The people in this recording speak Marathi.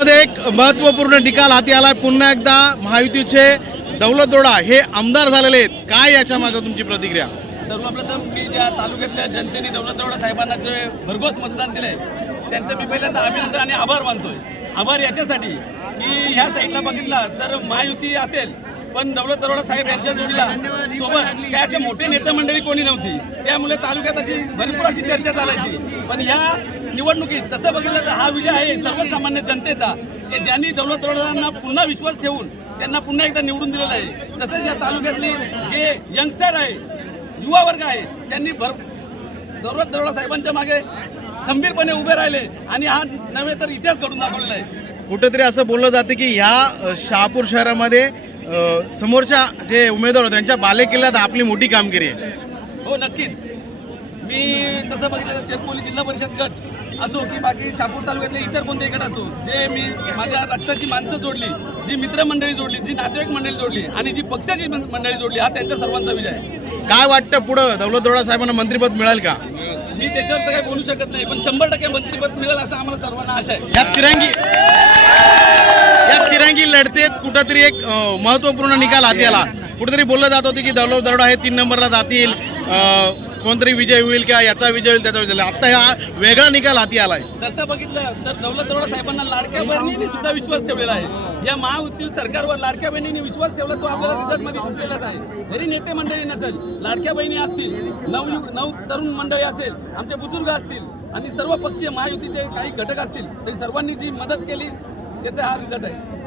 एक महत्त्वपूर्ण निकाल हाती आलाय. पुन्हा एकदा महायुतीचे दौलत दोडा हे आमदार झालेले आहेत. काय याच्या मागे तुमची प्रतिक्रिया? सर्वप्रथम मी ज्या तालुक्यातल्या जनतेने दौलतराव साहेबांना जे भरघोस मतदान दिलंय त्यांचं मी पहिल्यांदा अभिनंदन आणि आभार मानतोय. आभार याच्यासाठी की ह्या साईडला बघितला तर महायुती असेल पण दौलत दरोडा साहेब यांच्या जोडीला सोबत त्याचे मोठे नेते मंडळी कोणी नव्हती. त्यामुळे तालुक्यात अशी भरपूर अशी चर्चा चालायची. पण ह्या निवडणुकीत तसं बघितलं तर हा विजय आहे सर्वसामान्य जनतेचा की ज्यांनी दौलत दरोडांना पुन्हा विश्वास ठेवून त्यांना पुन्हा एकदा निवडून दिलेलं आहे. तसंच या तालुक्यातली जे यंगस्टर आहे युवा वर्ग आहे त्यांनी भर दौलत दरोडा साहेबांच्या मागे खंबीरपणे उभे राहिले आणि हा नव्हे तर इतिहास घडून दाखवलेला आहे. कुठेतरी असं बोललं जातं की ह्या शहापूर शहरामध्ये समोरच्या जे उमेदवार आहेत त्यांच्या बालेकिल्ल्यात आपली मोठी कामगिरी आहे. हो नक्कीच. मी तसं बघितलं तर चेरपोली जिल्हा परिषद गट असो की बाकी शापूर तालुक्यातले इतर कोणतेही गट असो जे मी माझ्या रक्ताची माणसं जोडली जी मित्रमंडळी जोडली जी नातेवाईक मंडळी जोडली आणि जी पक्षाची मंडळी जोडली हा त्यांच्या सर्वांचा विजय आहे. काय वाटतं पुढं? दौलत दोडा साहेबांना मंत्रिपद मिळेल का? मी त्याच्यावर तर काही बोलू शकत नाही पण शंभर टक्के मंत्रिपद मिळेल असं आम्हाला सर्वांना आशा आहे. या तिरंगी या तिरंगी लढतेत कुठंतरी एक अ, महत्त्वपूर्ण निकाल हाती आला कुठेतरी बोललं जात होते की दौलत दरोडा हे तीन नंबरला जातील. कोणतरी विजय होईल किंवा याचा विजय होईल त्याचा विजय होईल. आता हा वेगळा निकाल हाती आलाय. तसं बघितलं तर दौलत दरोडा साहेबांना लाडक्या बहिणींनी सुद्धा विश्वास ठेवलेला आहे. या महायुती सरकारवर लाडक्या बहिणीने विश्वास ठेवला तो आपल्याला रिझल्टमध्ये दिसलेलाच आहे. जरी नेते मंडळी नसेल लाडक्या बहिणी असतील नव नव तरुण मंडळी असेल आमचे बुजुर्ग असतील आणि सर्व पक्षीय महायुतीचे काही घटक असतील तरी सर्वांनी जी मदत केली त्याचा हा रिझल्ट आहे.